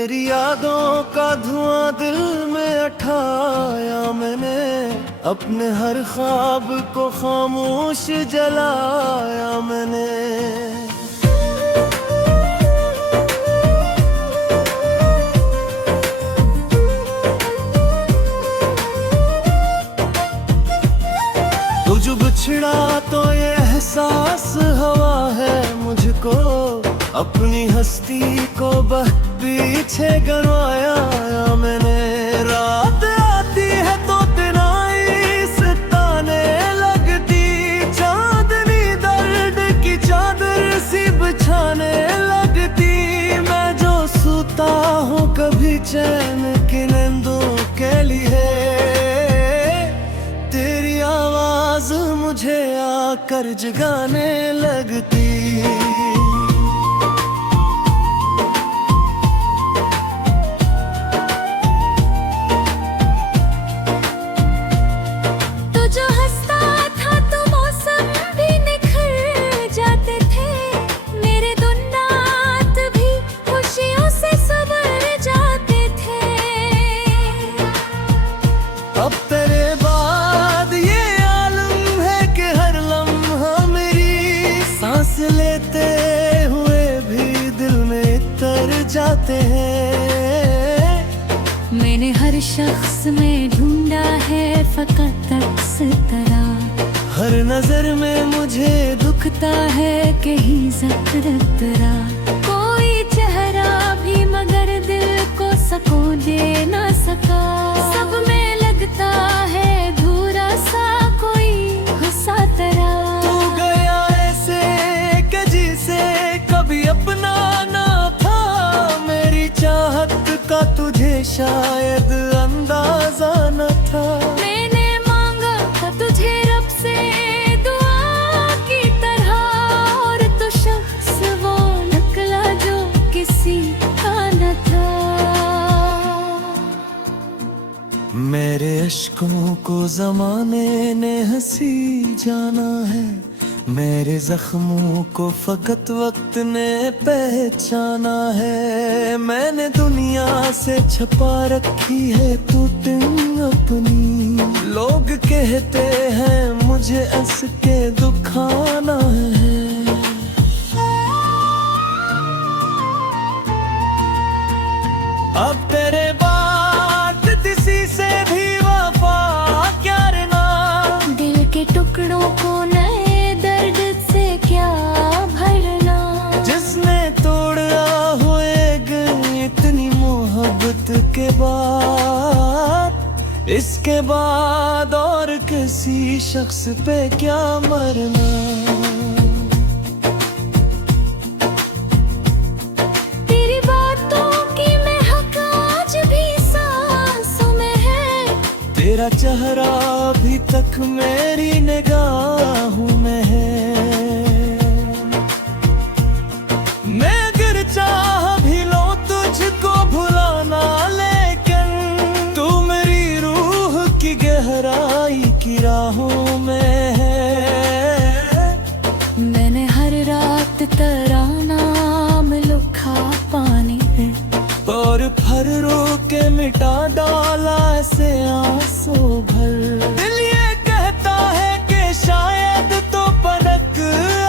तेरी यादों का धुआं दिल में उठाया मैंने, अपने हर ख्वाब को खामोश जलाया मैंने। तुझ बिछड़ा तो ये एहसास हवा है मुझको, अपनी हस्ती को बस पीछे गरवाया मैंने। रात आती है तो दिनाई सिताने लगती, चांदनी दर्द की चादर सी बिछाने लगती। मैं जो सोता हूँ कभी चैन की नींदों के लिए, तेरी आवाज मुझे आकर जगाने लगती। अब तेरे बाद ये आलम है कि हर लम्हा मेरी सांस लेते हुए भी दिल में तर जाते हैं। मैंने हर शख्स में ढूंढा है फकत अक्स तरह, हर नजर में मुझे दुखता है कहीं ज़करत तेरा। कोई चेहरा भी मगर दिल को सुकून दे ना सका, सब में लगता है धूरा सा कोई गुस्सा तेरा। तू गया ऐसे कि जिसे कभी अपना ना था, मेरी चाहत का तुझे शायद अंदाजा न था। मैंने मांगा था तुझे रब से दुआ की तरह, और तो शख्स वो निकला जो किसी का न था। मेरे अश्कों को ज़माने ने हंसी जाना है, मेरे जख्मों को फकत वक्त ने पहचाना है। मैंने दुनिया से छुपा रखी है टूटिंग अपनी, लोग कहते हैं मुझे हंस के दुखाना है। अब तेरे बाद किसी से भी वफा क्या रहना, दिल के टुकड़ों को नए दर्द से क्या भरना। जिसने तोड़ा हुए गए इतनी मोहब्बत के बाद, इसके बाद और किसी शख्स पे क्या मरना। तेरी बातों की महक आज भी सांसों में है, तेरा चेहरा अभी तक मेरी निगाहों में है। मैं अगर चाह भी लो तुझको भुलाना, लेकिन तू मेरी रूह की गहराई की राहों में है। मैंने हर रात तेरा नाम लिखा पानी है, और फर रो के मिटा डाला ऐसे आंसू भर। दिल ये कहता है कि शायद तो पलक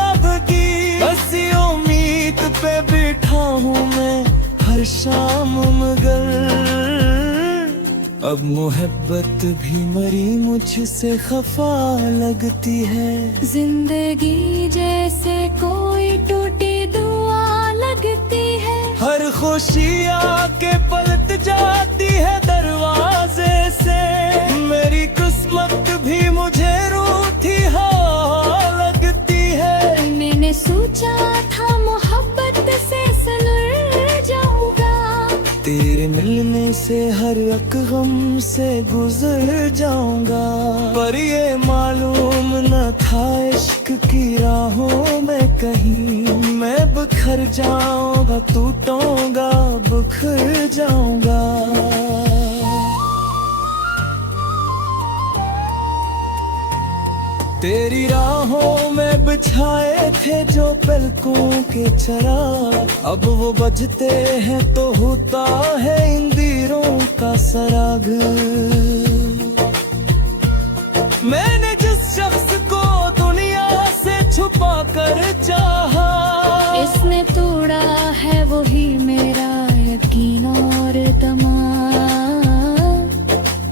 अब की, बस ये उम्मीद पे बैठा हूँ मैं हर शाम मगर। अब मोहब्बत भी मरी मुझसे खफा लगती है। जिंदगी जैसे कोई टूटी दुआ लगती है, हर खुशी आके पलट जाती है दरवाजे से। मेरी किस्मत भी मुझे रूठी हवा लगती है। मैंने सोचा था मोहब्बत से सुलझ जाऊंगा, तेरे मिलने से हर एक गम से गुजर जाऊंगा। पर ये मालूम न था इश्क की राहों में कहीं मैं बिखर जाऊंगा, टूटूंगा, बिखर जाऊंगा। तेरी राहों में बिछाए थे जो पलकों के चराग, अब वो बजते हैं तो होता है इंदिरों का सराग। मैंने जिस शख्स को दुनिया से छुपा कर चाहा, इसने तोड़ा है वही मेरा यकीन और तमा।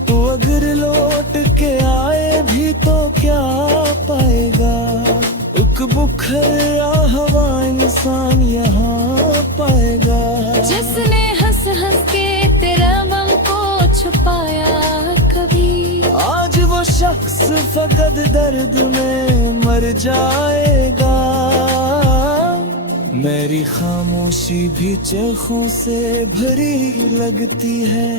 तो अगर लौट के आए भी तो क्या पाएगा, उक बुखरा हवा इंसान यहाँ पाएगा। जिसने हंस हंस के तेरा गम को छुपाया कभी, आज वो शख्स फकत दर्द में मर जाएगा। मेरी खामोशी भी चीखों से भरी लगती है,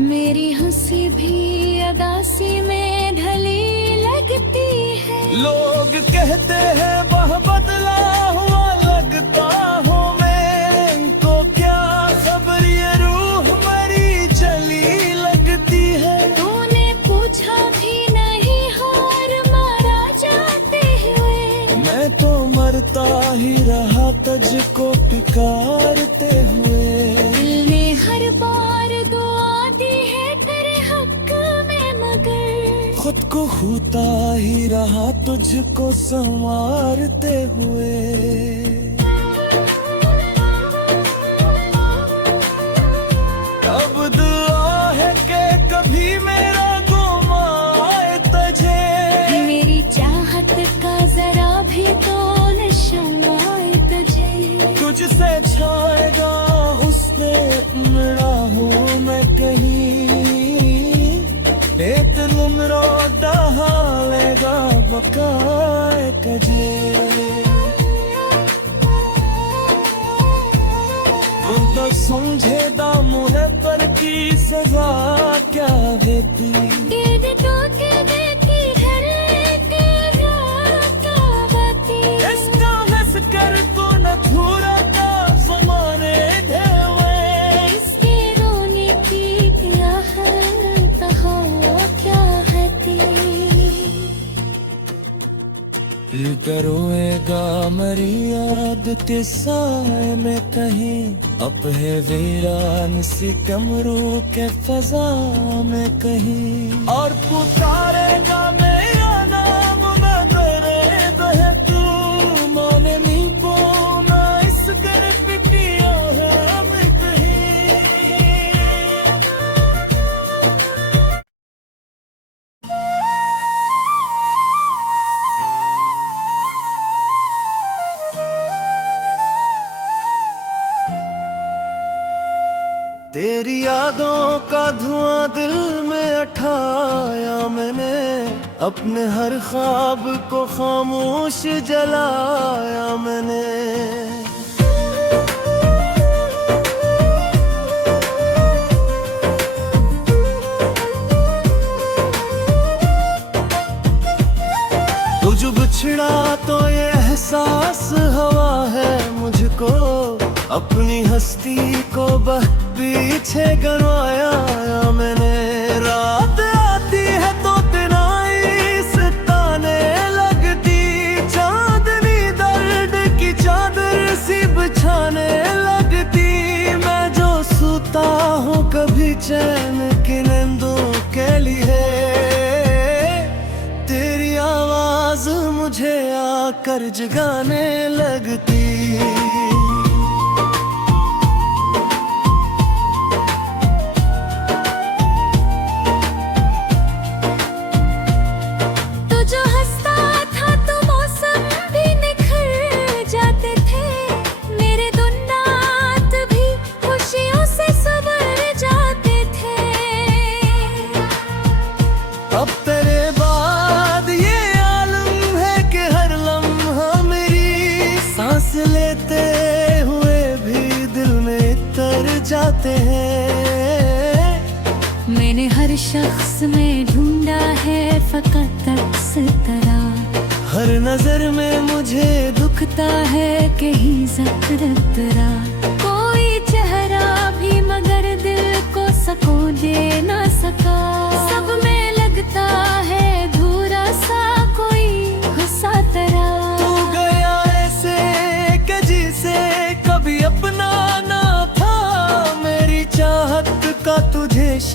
मेरी हंसी भी अदासी में ढली लगती है। लोग कहते हैं वह बदला हुआ लगता हूँ मैं, इनको क्या खबर ये रूह मरी जली लगती है। तूने पूछा भी नहीं और मारा जाते हुए, मैं तो मरता ही रहा तुझको पुकारते हुए। दिल ने हर बार दुआ दी है तेरे हक में, मगर खुद को खोता ही रहा तुझको संवारते हुए। अब दुआ है कि कभी मेरा गुमा आए तुझे, मेरी चाहत का जरा भी तो निशान आए तुझे। तुझसे छाएगा उसने उमड़ा हूँ मैं कहीं, एक नुमरो दहालेगा बकाए कजे। तो समझे दामुन पर की सजा क्या देती, गिर तो के देखी घर के रात बाती। इसका हंस कर तो न थोड़ा का जमाने ढेवे, इसके रोने की क्या है कहा क्या है रोएगा मरी याद के साए में कहीं, अब है वीरान सी कमरों के फजा में कहीं। और पुकारेगा मेरा नाम न करे बह तू, माने नी पोना इस कर पिटिया है मैं कहीं। तेरी यादों का धुआं दिल में उठाया मैंने, अपने हर ख्वाब को खामोश जलाया मैंने। तुझ बिछड़ा तो ये एहसास हवा है मुझको, अपनी हस्ती को बह पीछे गरवाया मैंने। रात आती है तो दिनाई से ताने लगती, चांदनी दर्द की चादर सी बिछाने लगती। मैं जो सोता हूँ कभी चैन की नींदों के लिए, तेरी आवाज मुझे आकर जगाने लगती। अब तेरे बाद ये आलम है कि हर लम्हा मेरी सांस लेते हुए भी दिल में तर जाते हैं। मैंने हर शख्स में ढूंढा है फकत अक्स तरह, हर नजर में मुझे दुखता है कहीं ज़ख्र तेरा। कोई चेहरा भी मगर दिल को सुकून दे ना सका, सब में लगता है धूरा सा कोई गुस्सा तेरा। तू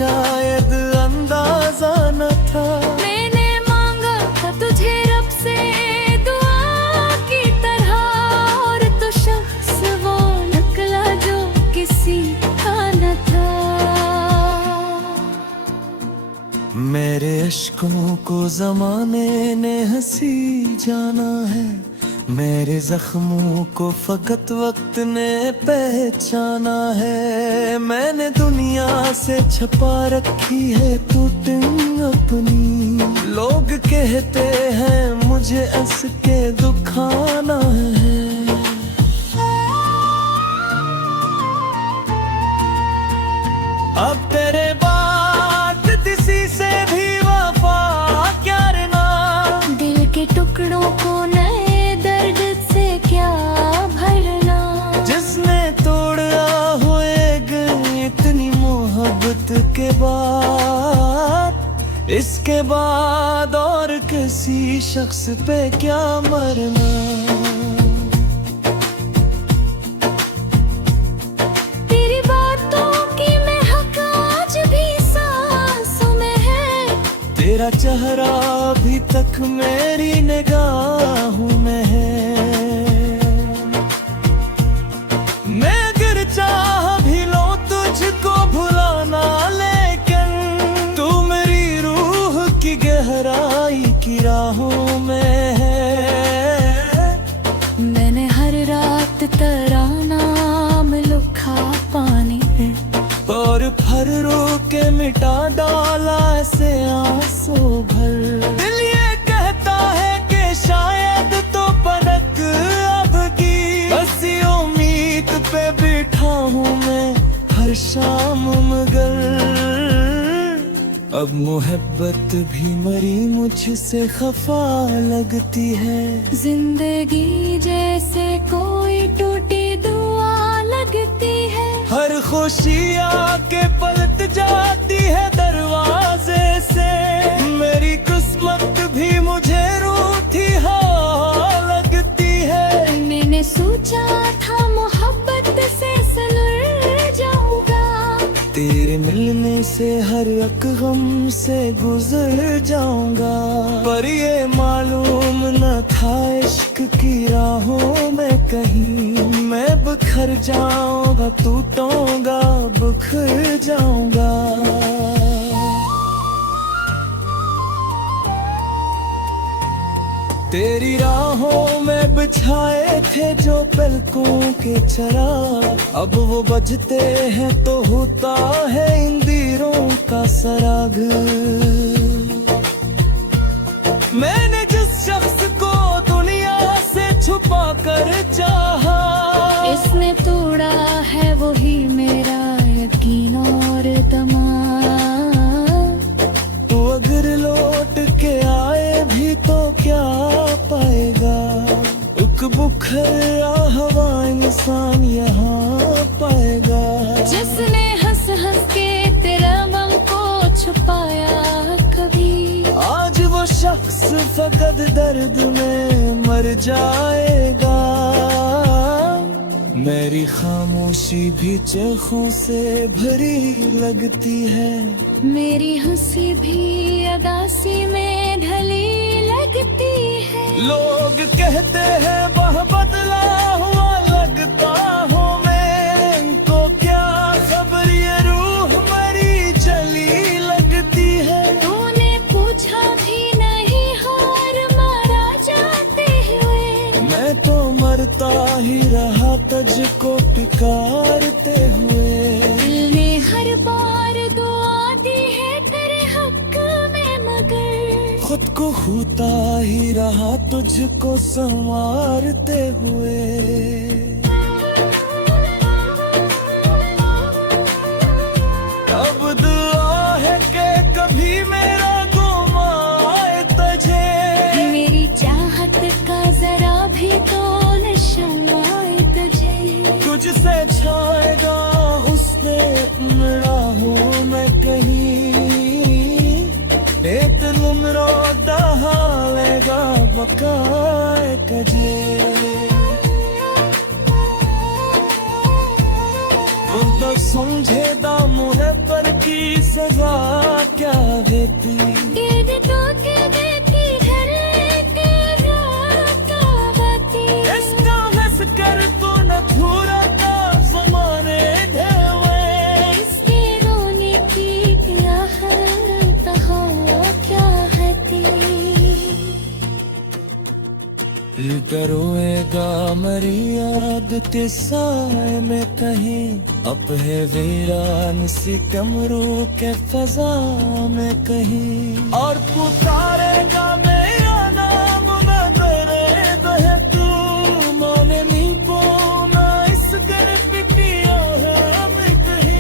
शायद अंदाजा न था। मैंने मांगा था तुझे रब से दुआ की तरह, और तो शख्स वो निकला जो किसी का न था। मेरे अश्कों को ज़माने ने हंसी जाना है, मेरे जख्मों को फकत वक्त ने पहचाना है। मैंने दुनिया से छपा रखी है टूटिंग अपनी, लोग कहते हैं मुझे हंस के दुखाना है। अब तेरे बाद किसी से भी वफा क्या रहना, दिल के टुकड़ों को नए दर्द से क्या भरना। जिसने तोड़ा हुए गए इतनी मोहब्बत के बाद, इसके बाद और किसी शख्स पे क्या मरना। तेरी बातों की महक आज भी सांसों में है, तेरा चेहरा अभी तक मेरी निगाहों में है। मैं अगर चाह भी लो तुझको भुलाना, लेकिन तू मेरी रूह की गहराई की राहों में है। मैंने हर रात तेरा नाम लिखा पानी पे, और फर रो के मिटा डाला ऐसे आंसू भर। दिल ये कहता है कि शायद तो पलक अब की, बस ये उम्मीद पे बैठा हूँ मैं हर शाम मगर। अब मोहब्बत भी मरी मुझसे खफा लगती है। जिंदगी जैसे कोई टूटी दुआ लगती है, हर खुशी आके पलट जाती है दरवाजे से। मेरी किस्मत भी मुझे रूठी हाँ लगती है। मैंने सोचा था मोहब्बत से सलुर जाऊंगा, तेरे मिलने से हर एक गम से गुजर जाऊंगा। पर ये मालूम न था इश्क की राहों में कहीं मैं बिखर जाऊंगा, टूटूंगा, बिखर जाऊंगा। तेरी राहों में बिछाए थे जो पलकों के चराग, अब वो बजते हैं तो होता है इंदिरों का सराग। मैंने जिस शख्स को दुनिया से छुपा कर चाहा, इसने तोड़ा है वही मेरा यकीन और तमाम। तो अगर लौट के आए भी तो क्या पाएगा, एक बुखरा हवा इंसान यहाँ पाएगा। जिसने हंस हंस के तेरा गम को छुपाया कभी, आज वो शख्स फकत दर्द में मर जाएगा। मेरी खामोशी भी चीखों से भरी लगती है, मेरी हंसी भी अदासी में ढली लगती है। लोग कहते हैं वह बदला हुआ लगता हूँ मैं, इनको क्या खबर ये रूह मरी जली लगती है। तूने पूछा भी नहीं हार मारा जाते हुए, मैं तो मरता ही रहा तुझको पुकारते हुए। दिल ने हर बार दुआ दी है तेरे हक में, मगर खुद को खोता ही रहा तुझको संवारते हुए। अब दुआ है कि कभी मेरा गुम आए तुझे, मेरी चाहत का जरा भी तो निशान आए तुझे। तुझसे छाएगा उसने राहों में कहीं, एक नुमरो दहालेगा बकाए कजे। तो समझे दा मुहे पर की सजा क्या देती। इसका हंस कर तो न थोड़ा का ज़माने ढेवे। इसके रोने की क्या है कहा क्या है ती। रोएगा मरी याद के साए में कहीं, अब है वीरान सी कमरों के फजा में कहीं। और पुकारेगा मेरा नाम मैं तेरे बह तू माने नी पोना इस घर पे पिया है मैं कहीं।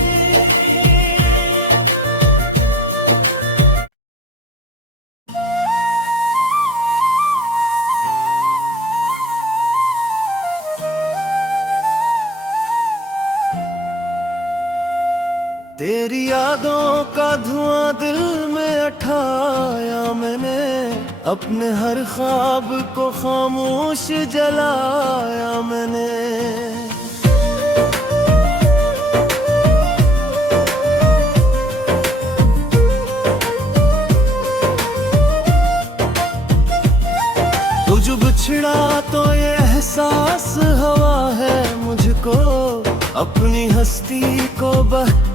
तेरी यादों का धुआं दिल में उठाया मैंने, अपने हर ख्वाब को खामोश जलाया मैंने। तुझ बिछड़ा तो ये एहसास हवा है मुझको, अपनी हस्ती को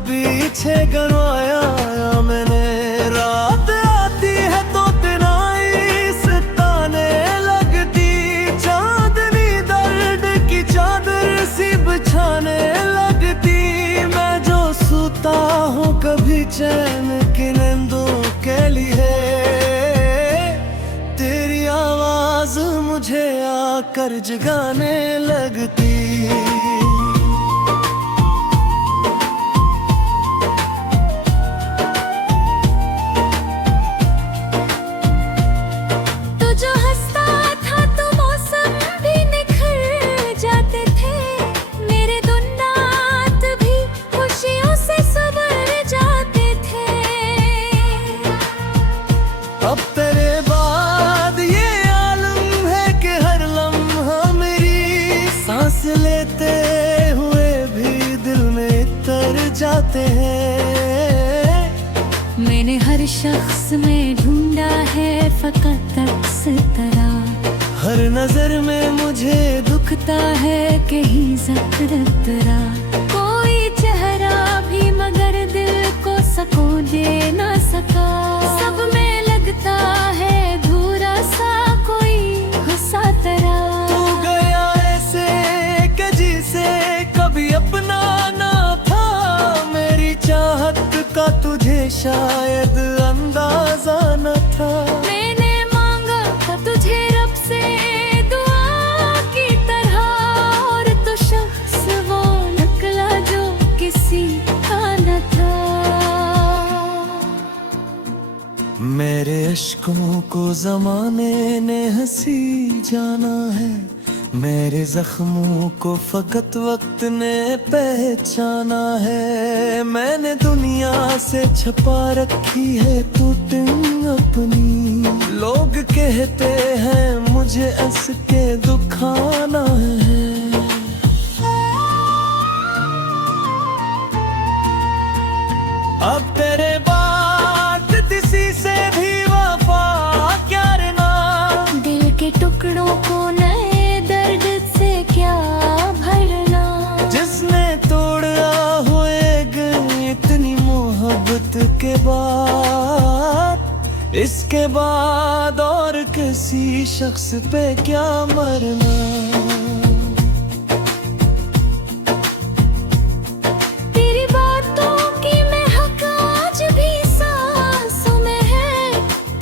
पीछे गरवाया मैंने। रात आती है तो दिनाई से ताने लगती, चांदनी दर्द की चादर सी बिछाने लगती। मैं जो सोता हूँ कभी चैन की नींदों के लिए, तेरी आवाज मुझे आकर जगाने लगती। अब तेरे बाद ये आलम है कि हर लम्हा मेरी सांस लेते हुए भी दिल में तर जाते हैं। मैंने हर शख्स में ढूंढा है फकत अक्स तरह, हर नजर में मुझे दुखता है कहीं ज़ख्र तेरा। कोई चेहरा भी मगर दिल को सुकून दे ना सका। सब में लगता है धूरा सा कोई हंसा तेरा। तू गया ऐसे कि जिसे कभी अपना ना था, मेरी चाहत का तुझे शायद अंदाजा न था। मैंने मांगा था तुझे रब से दुआ की तरह, और तो शख्स वो निकला जो किसी का न था। मेरे अश्कों को जमाने ने हंसी जाना है, मेरे जख्मों को फकत वक्त ने पहचाना है। मैंने दुनिया से छुपा रखी है टूटन अपनी, लोग कहते हैं मुझे हंस के दुखाना है। अब तेरे बाद किसी से भी वफा क्या रहना, दिल के टुकड़ों को नए दर्द से क्या भरना। जिसने तोड़ा हुए गए इतनी मोहब्बत के बाद, इसके बाद और किसी शख्स पे क्या मरना।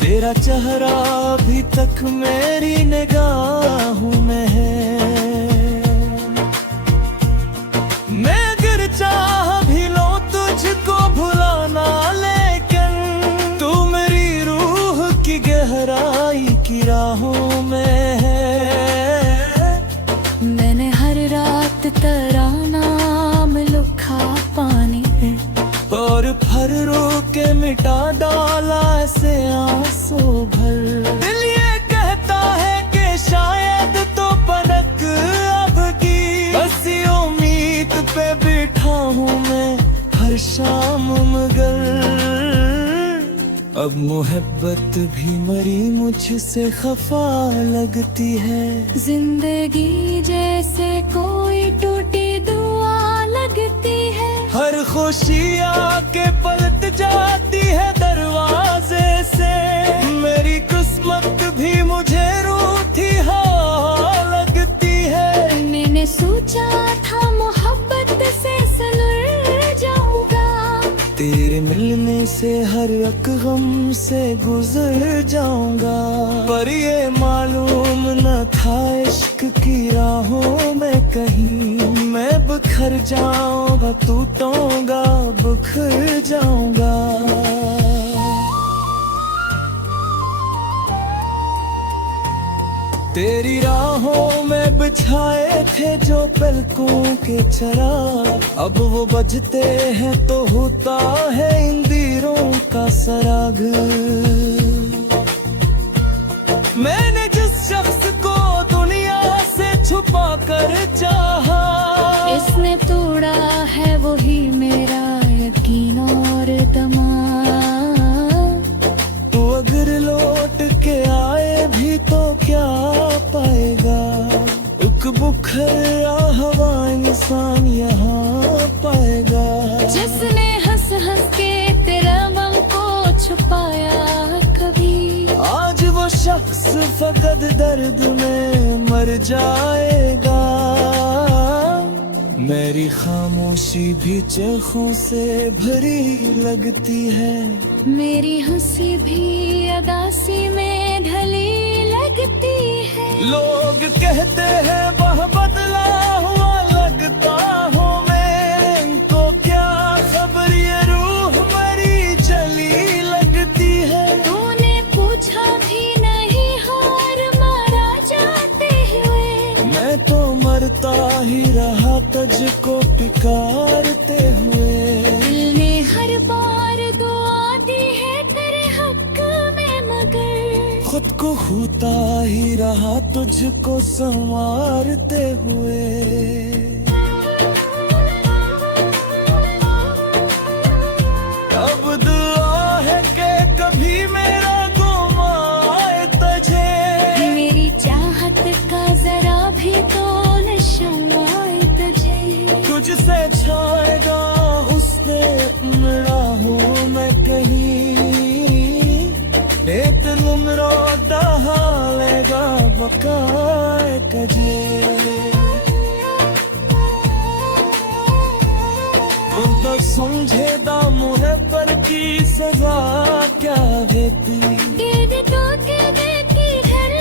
तेरा चेहरा अभी तक मेरी निगाहों में है। मैं अगर चाह भी लो तुझको भुलाना, लेकिन तू मेरी रूह की गहराई की राहों में है। मैंने हर रात तेरा नाम लिखा पानी है, और फर रो के मिटा डाला ऐसे आंसू भर। दिल ये कहता है कि शायद तो पलक अब की, बस उम्मीद पे बैठा हूँ मैं हर शाम मगर अब मोहब्बत भी मरी मुझसे खफा लगती है। जिंदगी जैसे कोई टूटी दुआ लगती है। हर खुशी आके पलट जाती है दरवाजे से। मेरी किस्मत भी मुझे रूठी हाँ लगती है। मैंने सोचा था मोहब्बत से सुलझ जाऊंगा। तेरे मिलने से हर एक गम से गुजर जाऊंगा। पर ये मालूम न था इश्क की राहों में कहीं मैं बिखर जाऊंगा, टूटूंगा, बिखर जाऊंगा। तेरी राहों में बिछाए थे जो पलकों के चराग, अब वो बजते हैं तो होता है इन दीरों का सराग। मैंने जिस शख्स को दुनिया से छुपा कर चाहा, इसने तोड़ा है वही मेरा यकीन और तमाम। तो अगर लौट के आए भी तो क्या पाएगा। एक बुखरा हवा इंसान यहाँ पाएगा। जिसने हंस हंस के तेरा गम को छुपाया कभी, आज वो शख्स फकत दर्द में मर जाएगा। मेरी खामोशी भी चीखों से भरी लगती है। मेरी हंसी भी अदासी में ढली लगती है। लोग कहते हैं वह बदला हुआ लगता हूँ मैं, इनको क्या खबर ये रूह मरी जली लगती है। तूने पूछा भी नहीं हार मारा जाते हुए, मैं तो मरता ही रहा तुझको पुकारते हुए। दिल ने हर बार दुआ दी है तेरे हक में, मगर खुद को खोता ही रहा तुझको संवारते हुए। अब दुआ है कि कभी मेरा गुम आए तुझे। मेरी चाहत का जरा भी तो निशान आए तुझे। तुझसे छाएगा उसने उमड़ा हूँ मैं कहीं। एक नुमरो दहालेगा बकाए कजे। तुम तो समझे दामुन पर की सजा क्या देती। दे तो के देखी घर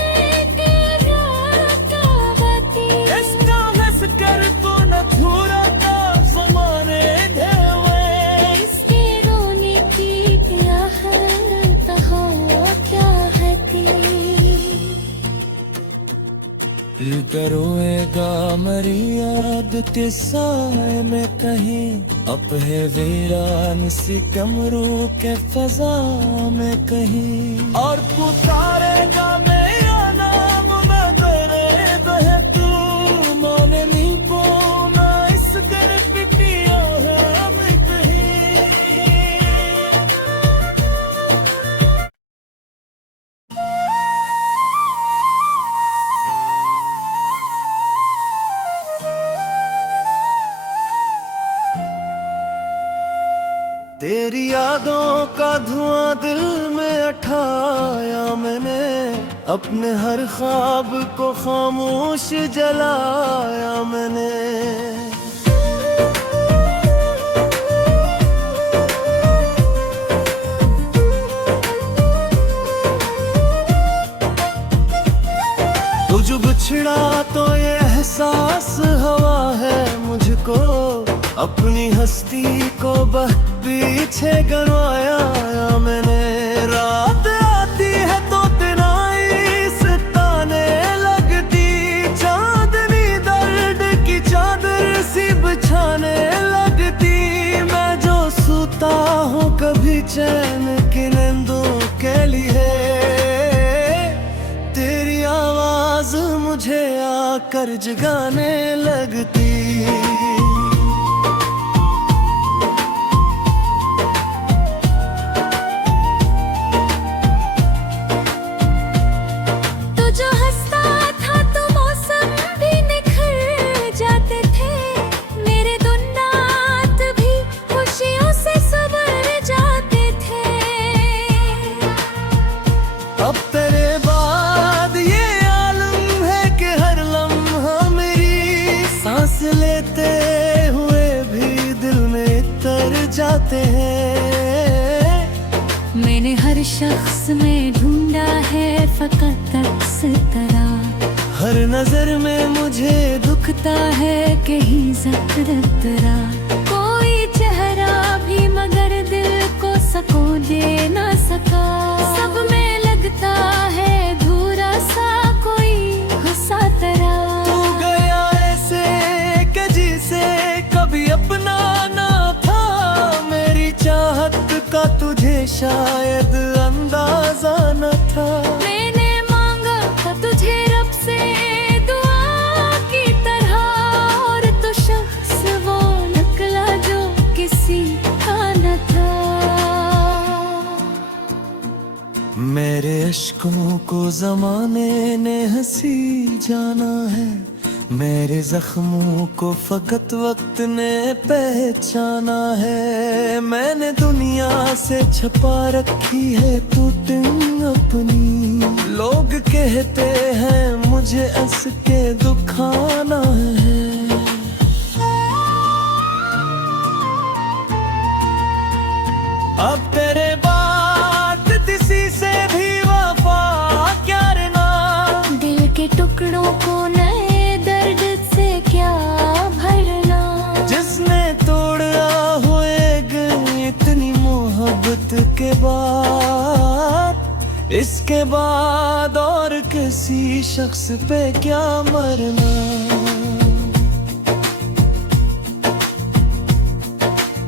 के रात बाती। इसका हंस कर तो न थोड़ा का जमाने ढेवे। इसके रोने की क्या हालत हो क्या है रोएगा मरी याद के साए में कहीं। अब है वीरान सी कमरों के फजा में कहीं। और पुकारेगा मेरा नाम बदरे बह तू। माने नहीं पोना इस घर पिटिया है मैं कहीं। तेरी यादों का धुआं दिल में उठाया मैंने। अपने हर ख्वाब को खामोश जलाया मैंने। तुझ बिछड़ा तो ये एहसास हवा है मुझको। अपनी हस्ती को पीछे गरवाया मैंने। रात आती है तो दिनाई से ताने लगती। चांदनी दर्द की चादर सी बिछाने लगती। मैं जो सूता हूँ कभी चैन की नींदों के लिए। तेरी आवाज मुझे आकर जगाने लगती। जाते हैं। मैंने हर शख्स में ढूंढा है फकत अक्स तरह, हर नजर में मुझे दुखता है कहीं ज़करत तेरा। कोई चेहरा भी मगर दिल को सुकून दे ना सका। सब में लगता है धूरा सा कोई गुस्सा तेरा। तू गया ऐसे कि जिसे कभी अपना ना था, मेरी चाहत का तुझे शायद अंदाजा न था। मैंने मांगा था तुझे रब से दुआ की तरह, और तो शख्स वो निकला जो किसी का न था। मेरे अश्कों को ज़माने ने हंसी जाना है, मेरे जख्मों को फकत वक्त ने पहचाना है। मैंने दुनिया से छपा रखी है टूटिंग अपनी, लोग कहते हैं मुझे हंस के दुखाना है। अब तेरे बात किसी से भी वफा क्या रहना, दिल के टुकड़ों को नए दर्द से क्या भरना। जिसने तोड़ा हुए गए इतनी मोहब्बत के बाद, इसके बाद और किसी शख्स पे क्या मरना।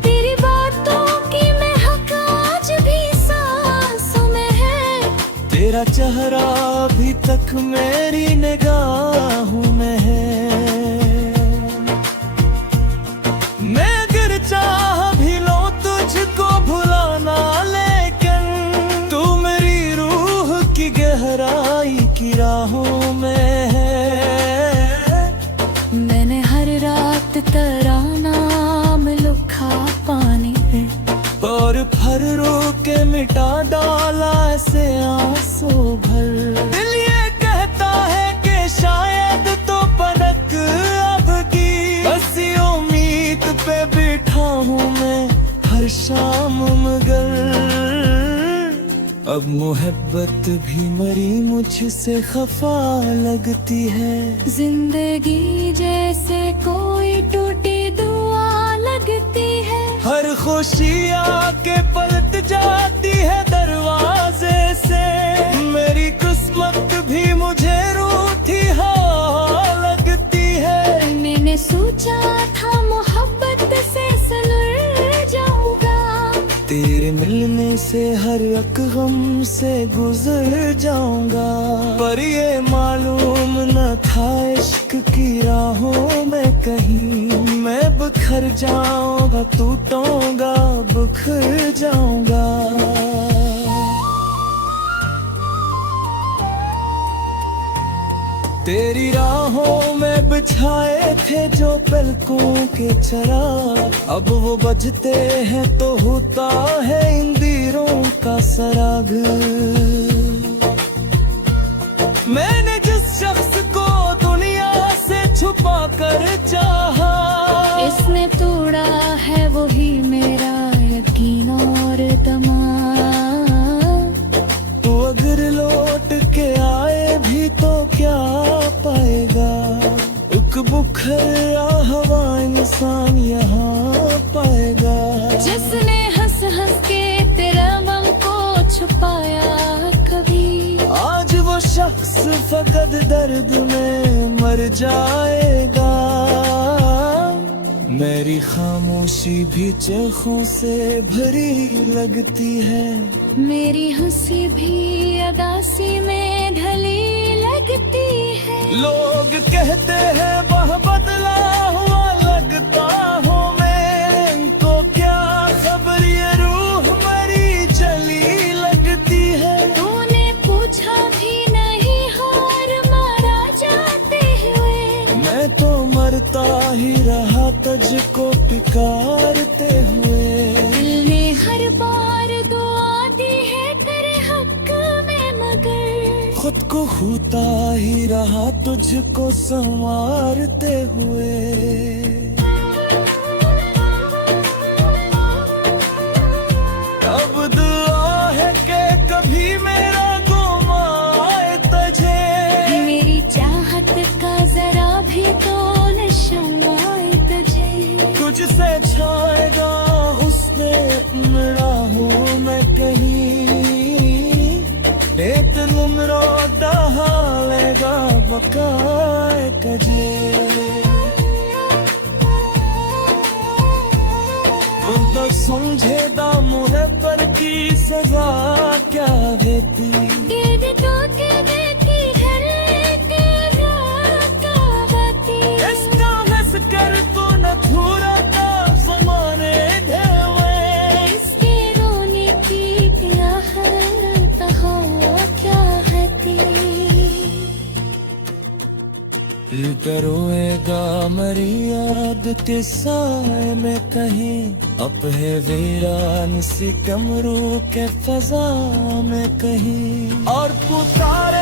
तेरी बातों की महक आज भी सांसों में है, तेरा चेहरा अभी तक मेरी निगाहों में है। मैं अगर चाह भी लो तुझको भुलाना, लेकिन तू मेरी रूह की गहराई की राहों में है। मैंने हर रात तेरा नाम लिखा पानी पे, और फर रो के मिटा डाला ऐसे आंसू भर। दिल ये कहता है कि शायद तो पलक अब की, बस ये उम्मीद पे बैठा हूँ मैं हर शाम मगर। अब मोहब्बत भी मरी मुझसे खफा लगती है। जिंदगी जैसे कोई टूटी दुआ लगती है। हर खुशी आके पलट जाती है दरवाजे से, मेरी किस्मत भी मुझे रूठी हाँ लगती है। मैंने सोचा था मोहब्बत से सुलझ जाऊंगा, तेरे मिलने से हर एक गम से गुजर जाऊंगा। पर ये मालूम न था इश्क की राहों में कहीं मैं बिखर जाऊंगा, टूटूंगा, बिखर जाऊंगा। तेरी राहों में बिछाए थे जो पलकों के चराग, अब वो बजते हैं तो होता है इन दीरों का सराग। मैंने जिस शख्स को दुनिया से छुपा कर चाहा, इसने तोड़ा है वही मेरा यकीन और तमाम। तो अगर लौट के आए भी तो क्या पाएगा, एक बुखरा हवा इंसान यहाँ पाएगा। जिसने हंस हंस के तेरा गम को छुपाया कभी, आज वो शख्स फकत दर्द में मर जाएगा। मेरी खामोशी भी चेखों से भरी लगती है, मेरी हंसी भी अदासी में ढली लगती है। लोग कहते हैं वह बदला हुआ लगता हूँ मैं, इनको क्या खबर ये रूह मरी जली लगती है। तूने पूछा भी नहीं हार मारा जाते हुए, मैं तो मरता ही रहा तुझको पुकारते हुए। दिल ने हर बार दुआ दी है तेरे हक में, मगर खुद को खोता ही रहा तुझको संवारते हुए। एक नुमरो दहालेगा बकाए कजे तो समझेदा मुहे पर की सजा क्या देती गिर तो के देखी हर के रात बाती इसका हंस कर तो न थोड़ा का जमाने देवे इसके रोने की क्या है तहा क्या है ती रोएगा मरी याद के साए में कहीं अब है वीरान सी कमरों के फजा में कहीं और पुकार